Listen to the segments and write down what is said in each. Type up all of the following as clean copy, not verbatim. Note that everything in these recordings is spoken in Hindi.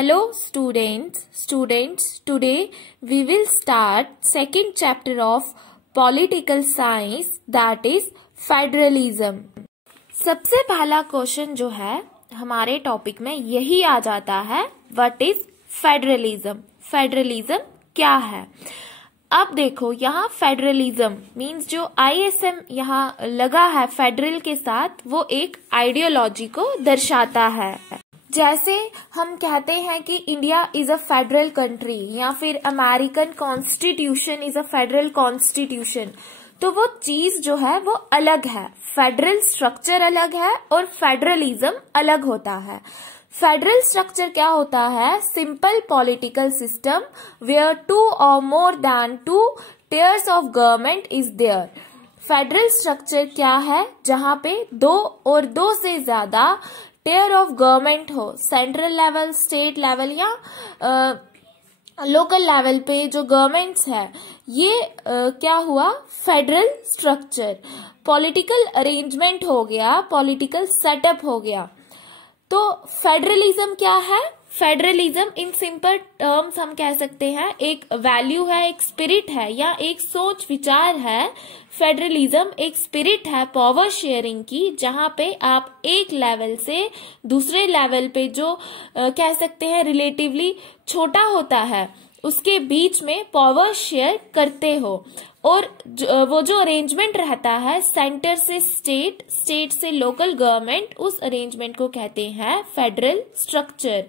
Hello students, today we will start second chapter of political science, that is federalism. सबसे पहला क्वेश्चन जो है हमारे टॉपिक में यही आ जाता है, व्हाट इज फेडरलिज्म। फेडरलिज्म क्या है? अब देखो यहाँ फेडरलिज्म मीन्स जो ISM यहाँ लगा है फेडरल के साथ, वो एक आइडियोलॉजी को दर्शाता है। जैसे हम कहते हैं कि India is a federal country या फिर American constitution is a federal constitution, तो वो चीज जो है वो अलग है। फेडरल स्ट्रक्चर अलग है और फेडरलिज्म अलग होता है। फेडरल स्ट्रक्चर क्या होता है? Simple political system where 2 or more than 2 tiers of government is there। Federal structure क्या है? जहां पे 2 और 2 से ज्यादा टेयर ऑफ गवर्नमेंट हो, सेंट्रल लेवल, स्टेट लेवल या लोकल लेवल पे जो गवर्नमेंट्स है, ये क्या हुआ? Federal structure. पॉलिटिकल अरेंजमेंट हो गया, पॉलिटिकल सेटअप हो गया। तो फेडरलिज्म क्या है? फेडरलिज्म इन सिंपल टर्म्स हम कह सकते हैं एक वैल्यू है, एक स्पिरिट है या एक सोच विचार है। फेडरलिज्म एक स्पिरिट है पावर शेयरिंग की, जहां पे आप एक लेवल से दूसरे लेवल पे जो कह सकते हैं रिलेटिवली छोटा होता है, उसके बीच में पावर शेयर करते हो। और वो जो अरेंजमेंट रहता है सेंटर से स्टेट, स्टेट से लोकल गवर्नमेंट, उस अरेंजमेंट को कहते हैं फेडरल स्ट्रक्चर।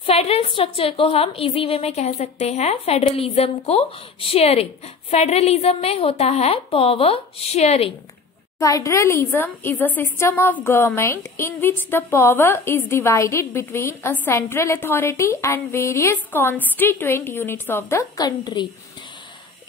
फेडरल स्ट्रक्चर को हम इजी वे में कह सकते हैं फेडरलिज्म को शेयरिंग। फेडरलिज्म में होता है power sharing. Federalism is a system of government in which the power is divided between a central authority and various constituent units of the country.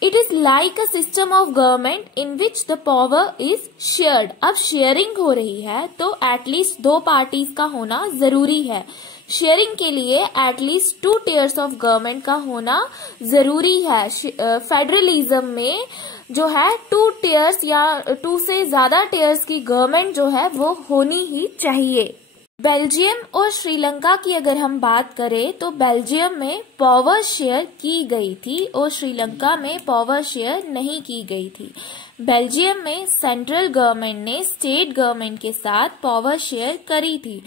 It is like a system of government in which the power is shared. अब शेयरिंग हो रही है तो एटलीस्ट 2 पार्टीज का होना जरूरी है। शेयरिंग के लिए एटलीस्ट 2 tiers ऑफ गवर्नमेंट का होना जरूरी है। फेडरलिज्म में जो है 2 tiers या 2 से ज्यादा tiers की गवर्नमेंट जो है वो होनी ही चाहिए। बेल्जियम और श्रीलंका की अगर हम बात करें तो बेल्जियम में पावर शेयर की गई थी और श्रीलंका में पावर शेयर नहीं की गई थी। बेल्जियम में सेंट्रल गवर्नमेंट ने स्टेट गवर्नमेंट के साथ पावर शेयर करी थी।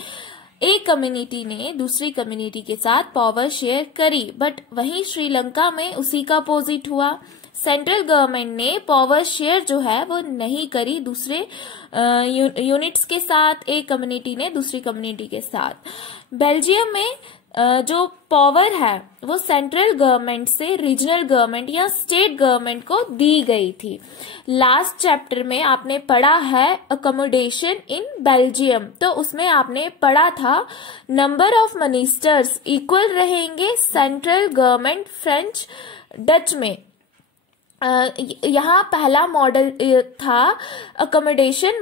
एक कम्युनिटी ने दूसरी कम्युनिटी के साथ पावर शेयर करी, बट वहीं श्रीलंका में उसी का अपोजिट हुआ। सेंट्रल गवर्नमेंट ने पावर शेयर जो है वो नहीं करी दूसरे यूनिट्स के साथ, एक कम्युनिटी ने दूसरी कम्युनिटी के साथ। बेल्जियम में जो पावर है वो सेंट्रल गवर्नमेंट से रीजनल गवर्नमेंट या स्टेट गवर्नमेंट को दी गई थी। लास्ट चैप्टर में आपने पढ़ा है अकोमोडेशन इन बेल्जियम, तो उसमें आपने पढ़ा था नंबर ऑफ मिनिस्टर्स इक्वल रहेंगे सेंट्रल गवर्नमेंट फ्रेंच डच में। यहाँ पहला मॉडल था अकोमोडेशन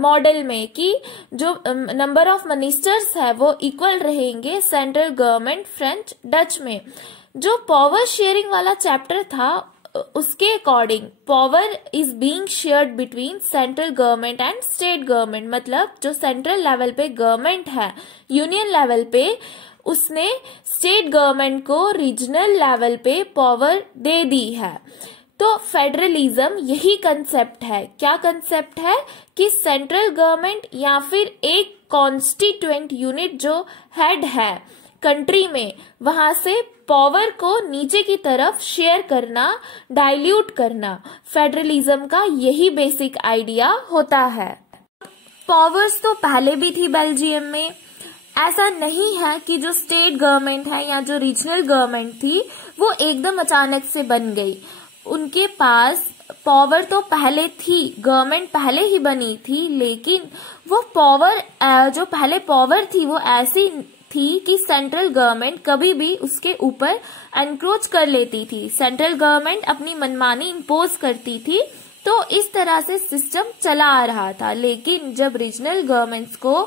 मॉडल में कि जो नंबर ऑफ मिनिस्टर्स है वो इक्वल रहेंगे सेंट्रल गवर्नमेंट फ्रेंच डच में। जो पावर शेयरिंग वाला चैप्टर था उसके according power is being shared between central government and state government, मतलब जो सेंट्रल लेवल पे गवर्नमेंट है यूनियन लेवल पे, उसने स्टेट गवर्नमेंट को रीजनल लेवल पे पावर दे दी है। तो फेडरलिज्म यही कंसेप्ट है। क्या कंसेप्ट है? कि सेंट्रल गवर्नमेंट या फिर एक कॉन्स्टिट्यूएंट यूनिट जो हेड है कंट्री में, वहां से पावर को नीचे की तरफ शेयर करना, डाइल्यूट करना, फेडरलिज्म का यही बेसिक आइडिया होता है। पावर्स तो पहले भी थी बेल्जियम में। ऐसा नहीं है कि जो स्टेट गवर्नमेंट है या जो रीजनल गवर्नमेंट थी वो एकदम अचानक से बन गई। उनके पास पावर तो पहले थी, गवर्नमेंट पहले ही बनी थी, लेकिन वो पावर जो पहले पावर थी वो ऐसी थी कि सेंट्रल गवर्नमेंट कभी भी उसके ऊपर एनक्रोच कर लेती थी। सेंट्रल गवर्नमेंट अपनी मनमानी इम्पोज करती थी, तो इस तरह से सिस्टम चला आ रहा था। लेकिन जब रीजनल गवर्नमेंट्स को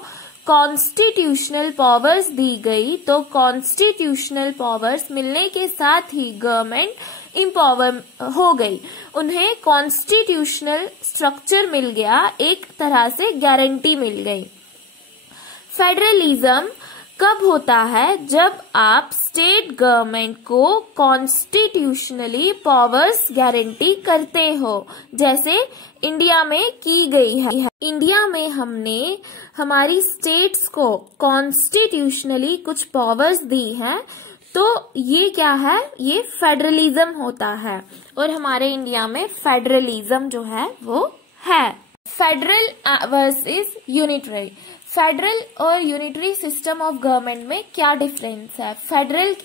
कॉन्स्टिट्यूशनल पावर्स दी गई, तो कॉन्स्टिट्यूशनल पावर्स मिलने के साथ ही गवर्नमेंट इम्पावर हो गई, उन्हें कॉन्स्टिट्यूशनल स्ट्रक्चर मिल गया, एक तरह से गारंटी मिल गई। फेडरलिज्म कब होता है? जब आप स्टेट गवर्नमेंट को कॉन्स्टिट्यूशनली पावर्स गारंटी करते हो, जैसे इंडिया में की गई है। इंडिया में हमने हमारी स्टेट्स को कॉन्स्टिट्यूशनली कुछ पावर्स दी हैं, तो ये क्या है? ये फेडरलिज्म होता है, और हमारे इंडिया में फेडरलिज्म जो है वो है। Federal versus unitary. फेडरल और यूनिटरी सिस्टम ऑफ गवर्नमेंट में क्या डिफरेंस है? फेडरल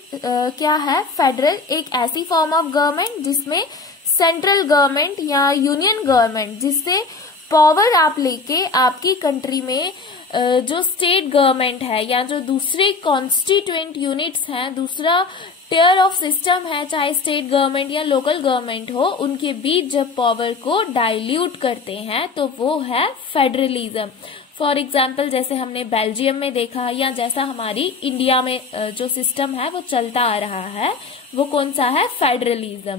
क्या है? फेडरल एक ऐसी फॉर्म ऑफ गवर्नमेंट जिसमें सेंट्रल गवर्नमेंट या यूनियन गवर्नमेंट, जिससे पावर आप लेके आपकी कंट्री में जो स्टेट गवर्नमेंट है या जो दूसरे कॉन्स्टिट्यूएंट यूनिट्स हैं, दूसरा टियर ऑफ सिस्टम है, चाहे स्टेट गवर्नमेंट या लोकल गवर्नमेंट हो, उनके बीच जब पावर को डाइल्यूट करते हैं तो वो है फेडरलिज्म। फॉर एग्जाम्पल जैसे हमने बेल्जियम में देखा, या जैसा हमारी इंडिया में जो सिस्टम है वो चलता आ रहा है, वो कौन सा है? फेडरलिज्म।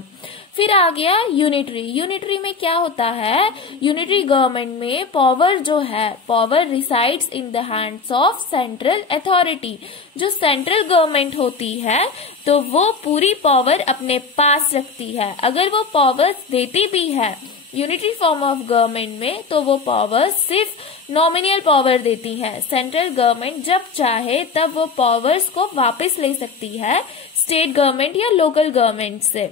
फिर आ गया यूनिटरी। यूनिटरी में क्या होता है? यूनिटरी गवर्नमेंट में पावर जो है, power resides in the hands of central authority. जो सेंट्रल गवर्नमेंट होती है तो वो पूरी पावर अपने पास रखती है। अगर वो पावर्स देती भी है यूनिटरी फॉर्म ऑफ गवर्नमेंट में, तो वो पावर सिर्फ नॉमिनल पावर देती है। सेंट्रल गवर्नमेंट जब चाहे तब वो पावर्स को वापस ले सकती है स्टेट गवर्नमेंट या लोकल गवर्नमेंट से।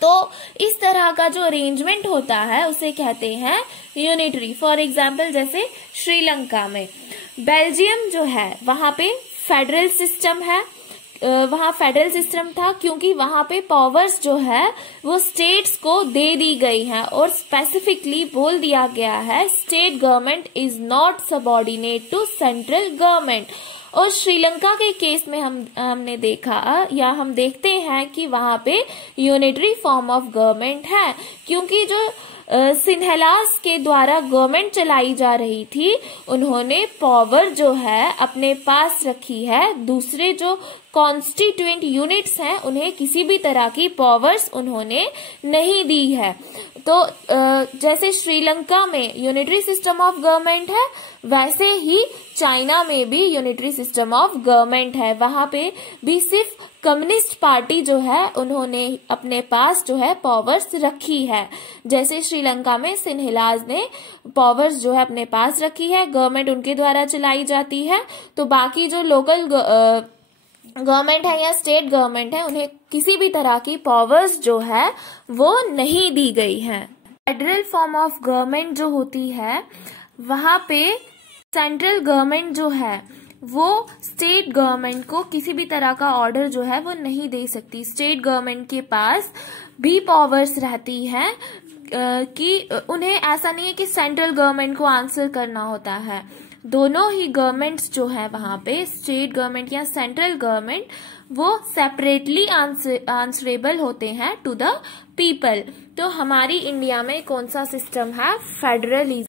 तो इस तरह का जो अरेंजमेंट होता है उसे कहते हैं यूनिटरी। फॉर एग्जाम्पल जैसे श्रीलंका में, बेल्जियम जो है वहां पे फेडरल सिस्टम है, वहां फेडरल सिस्टम था क्योंकि वहां पे पावर्स जो है वो स्टेट्स को दे दी गई हैं, और स्पेसिफिकली बोल दिया गया है state government is not subordinate to central government. और श्रीलंका के केस में हमने देखा या हम देखते हैं कि वहां पे यूनिटरी फॉर्म ऑफ गवर्नमेंट है, क्योंकि जो सिंहलास के द्वारा गवर्नमेंट चलाई जा रही थी, उन्होंने पावर जो है अपने पास रखी है। दूसरे जो कॉन्स्टिट्यूएंट यूनिट्स हैं उन्हें किसी भी तरह की पावर्स उन्होंने नहीं दी है। तो जैसे श्रीलंका में यूनिटरी सिस्टम ऑफ गवर्नमेंट है, वैसे ही चाइना में भी यूनिटरी सिस्टम ऑफ गवर्नमेंट है। वहां पे भी सिर्फ कम्युनिस्ट पार्टी जो है उन्होंने अपने पास जो है पावर्स रखी है। जैसे श्रीलंका में सिंहलाज ने पावर्स जो है अपने पास रखी है, गवर्नमेंट उनके द्वारा चलाई जाती है। तो बाकी जो लोकल गवर्नमेंट है या स्टेट गवर्नमेंट है, उन्हें किसी भी तरह की पावर्स जो है वो नहीं दी गई है। फेडरल फॉर्म ऑफ गवर्नमेंट जो होती है, वहां पे सेंट्रल गवर्नमेंट जो है वो स्टेट गवर्नमेंट को किसी भी तरह का ऑर्डर जो है वो नहीं दे सकती। स्टेट गवर्नमेंट के पास भी पावर्स रहती है कि उन्हें ऐसा नहीं है कि सेंट्रल गवर्नमेंट को आंसर करना होता है। दोनों ही गवर्नमेंट्स जो है वहां पे, स्टेट गवर्नमेंट या सेंट्रल गवर्नमेंट, वो सेपरेटली आंसरेबल होते हैं टू द पीपल। तो हमारी इंडिया में कौन सा सिस्टम है? फेडरलिज्म।